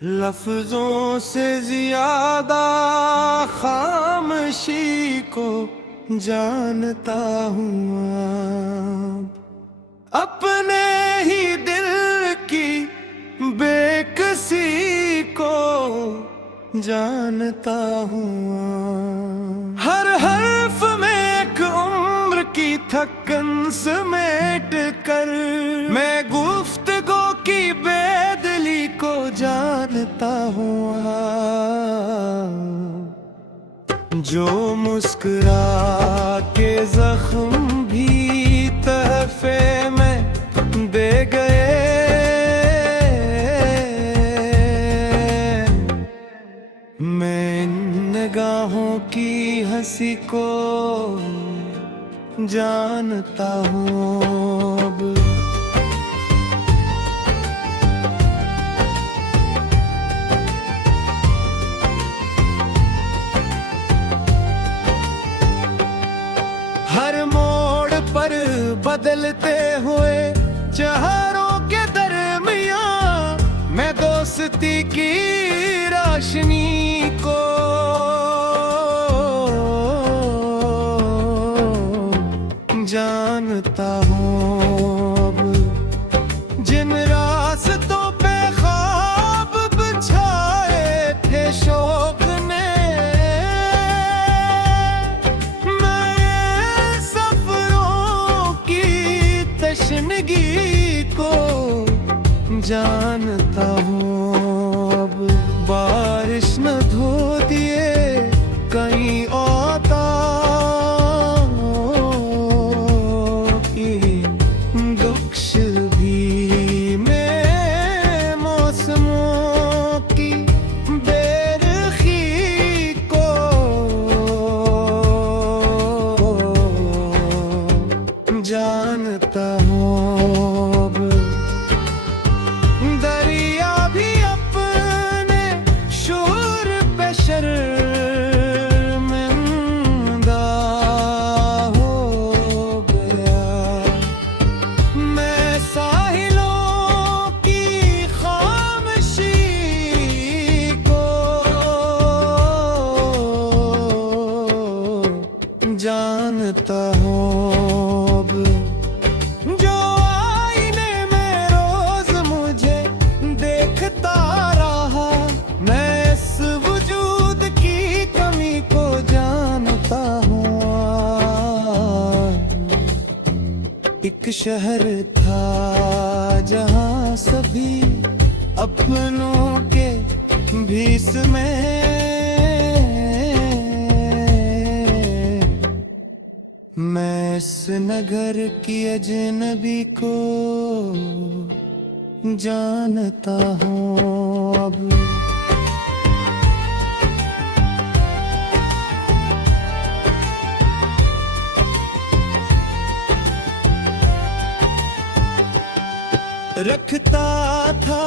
लफ्जों से ज्यादा खामोशी को जानता हूँ अपने ही दिल की बेकसी को जानता हूँ हर हर्फ में एक उम्र की थकन समेट कर मैं गुफ्तगू की बेदली को जानता हूँ जो मुस्कुरा के जख्म भी तहफे में दे गए मैं इन निगाहों की हंसी को जानता हूँ अब। हर मोड़ पर बदलते हुए चेहरों के दरमियां मैं दोस्ती की रोशनी को जानता हूँ अब। जिन रास्तों पे ख्वाब बिछाए थे शौक ने मैं सफरों की तशनगी को जानता हूँ अब। बारिश न धो दिए कहीं औता जानता हूँ अब। दरिया भी अपने शोर पे शर्मिंदा हो गया मैं साहिलों की खामोशी को जानता हूँ जो आईने में रोज मुझे देखता रहा मैं इस वजूद की कमी को जानता हूँ। एक शहर था जहाँ सभी अपनों के भीस में मैं इस नगर की अजनबी को जानता हूँ अब। रखता था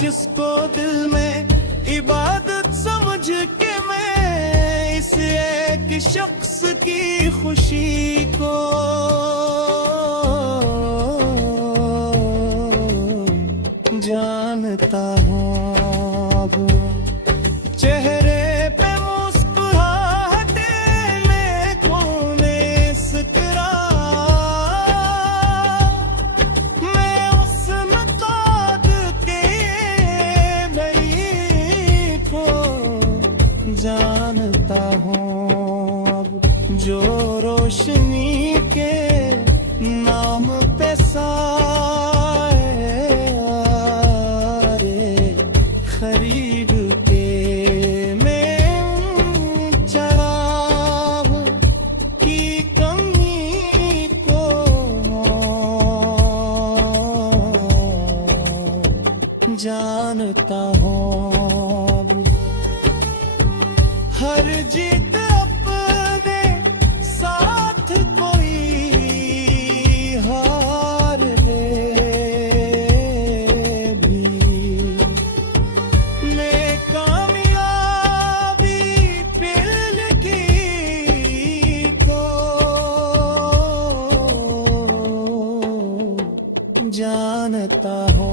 जिसको दिल में इबादत समझ के मैं इस एक शख्स की खुशी को जानता हूँ अब। चेहरे पे मुस्कुराहटे में खोने सकरा मैं उस मकाद के नहीं को जानता हूँ अब। जो रोशनी के नाम पे साए खरीद के मैं चराग की कमी को जानता हूँ। हर जीत अपने साथ कोई हार ले भी मैं कामयाबी दिल की तो जानता हूँ।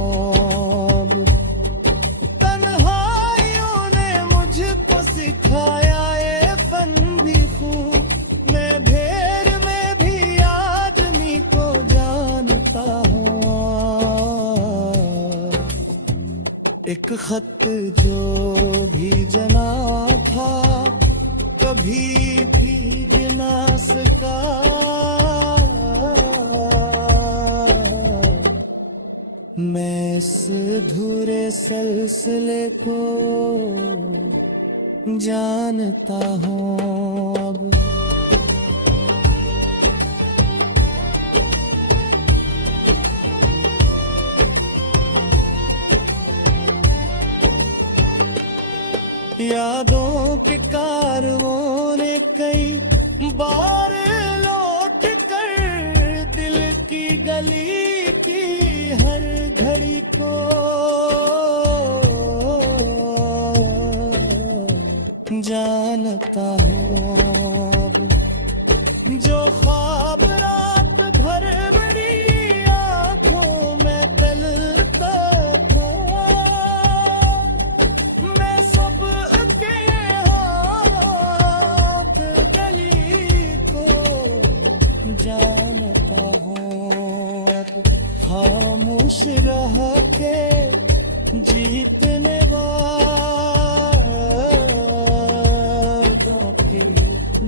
तन्हा एक खत जो भेजना था कभी भीग ना सका, मैं इस अधूरे सिलसिले को जानता हूँ अब। यादों के कारवां ने कई बार लौट कर दिल की गली की हर घड़ी को जानता हूँ अब। जो ख्वाब रात भर बड़ी आँखों में तलता था, मैं सब के हाथ गली को जानता हूँ अब। खामोश रह के जीतने वालों की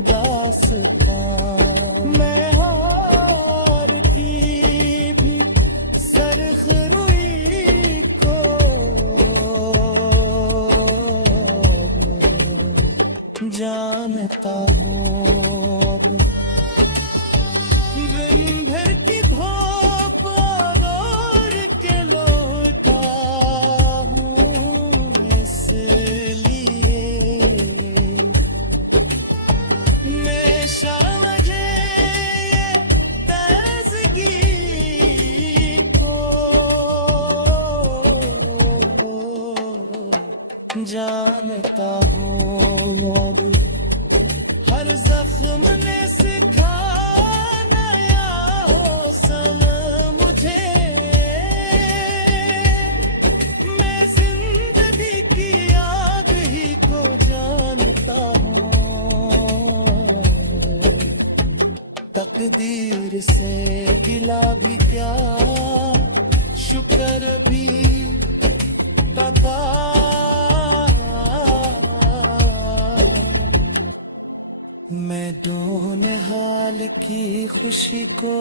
दास्तां, मैं हार की भी सरख रुई को जानता हूँ अब। दिन भर की धूप और के लौटा हूँ इसलिए हमेशा मुझे ये ताज़गी को जानता हूँ अब। हर जख्म ने सिखाना या हौसला मुझे, मैं जिंदगी की आग ही को जानता हूँ। तकदीर से गिला भी क्या, शुक्र भी तथा मैं दोनों हाल की खुशी को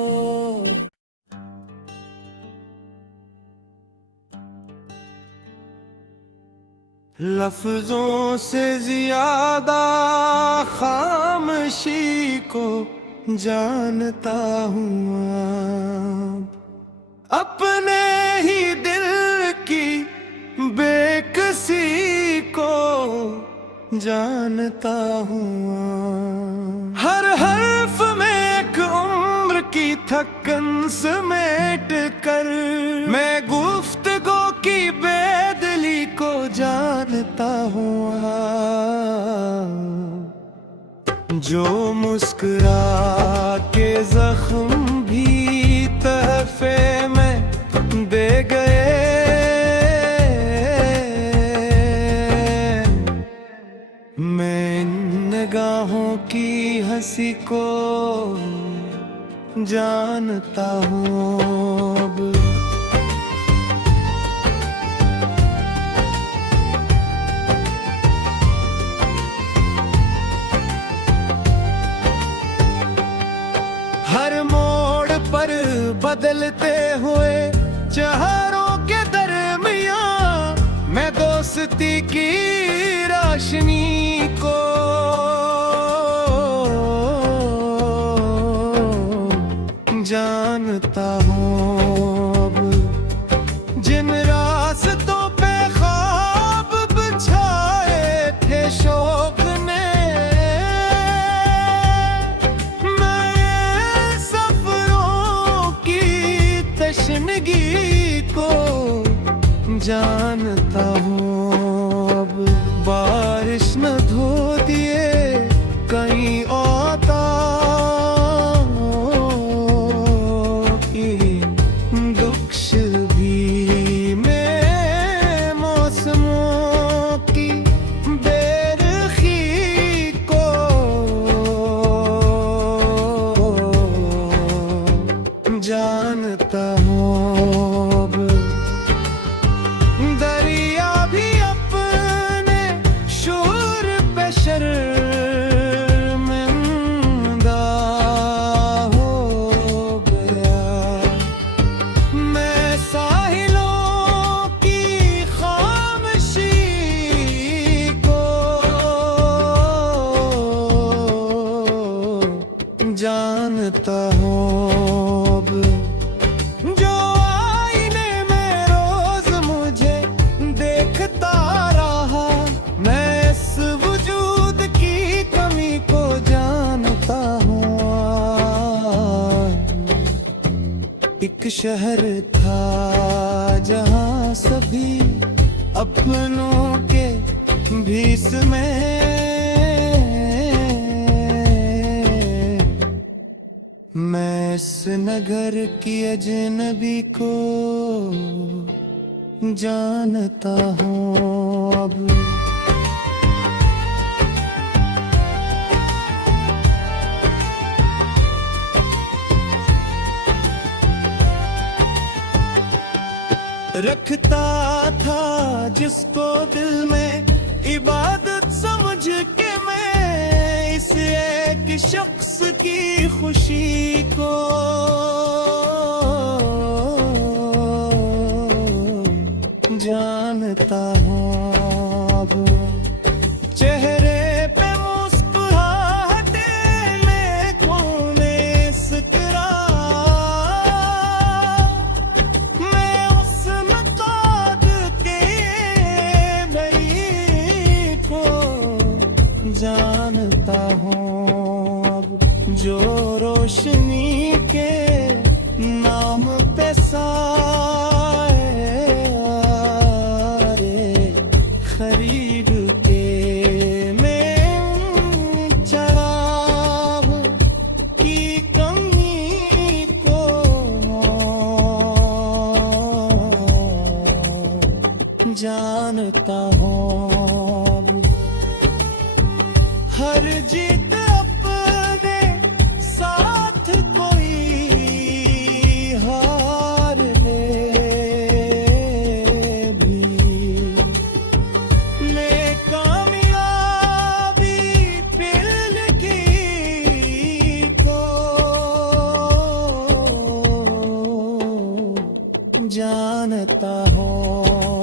लफ्जों से ज्यादा खामोशी को जानता हूँ अपने ही दिल की बेकसी को जानता हूँ। हर हर्फ में एक उम्र की थकन समेट कर मैं गुफ्तगू की बेदली को जानता हूँ। जो मुस्कुरा के जख्म भी तहफे में दे गए, मैं इन निगाहों की हंसी को जानता हूँ अब। हर मोड़ पर बदलते हुए चेहरों के दरमियां मैं दोस्ती की रोशनी को जानता हूँ अब। जिन रास्तों पे ख्वाब बिछाए थे शौक ने, मैं सफरों की तशनगी को जानता हूँ अब। बारिश न धो दिए कहीं औता जानता हूँ अब। दरिया एक शहर था जहाँ सभी अपनों के भीस में मैं इस नगर की अजनबी को जानता हूँ अब। रखता था जिसको दिल में इबादत समझ के मैं इस एक शख्स की खुशी को जानता हूँ अब। चेहरे पे मुस्कुराहटे में खूने मुस्कुरा मैं उस मकाद के भई को जानता हूँ अब। जो रोशनी के नाम पे साए खरीद के मैं चराग की कमी को जानता हूँ। हर जीत अपने साथ कोई हार ले भी मैं कामयाबी दिल की को जानता हूँ।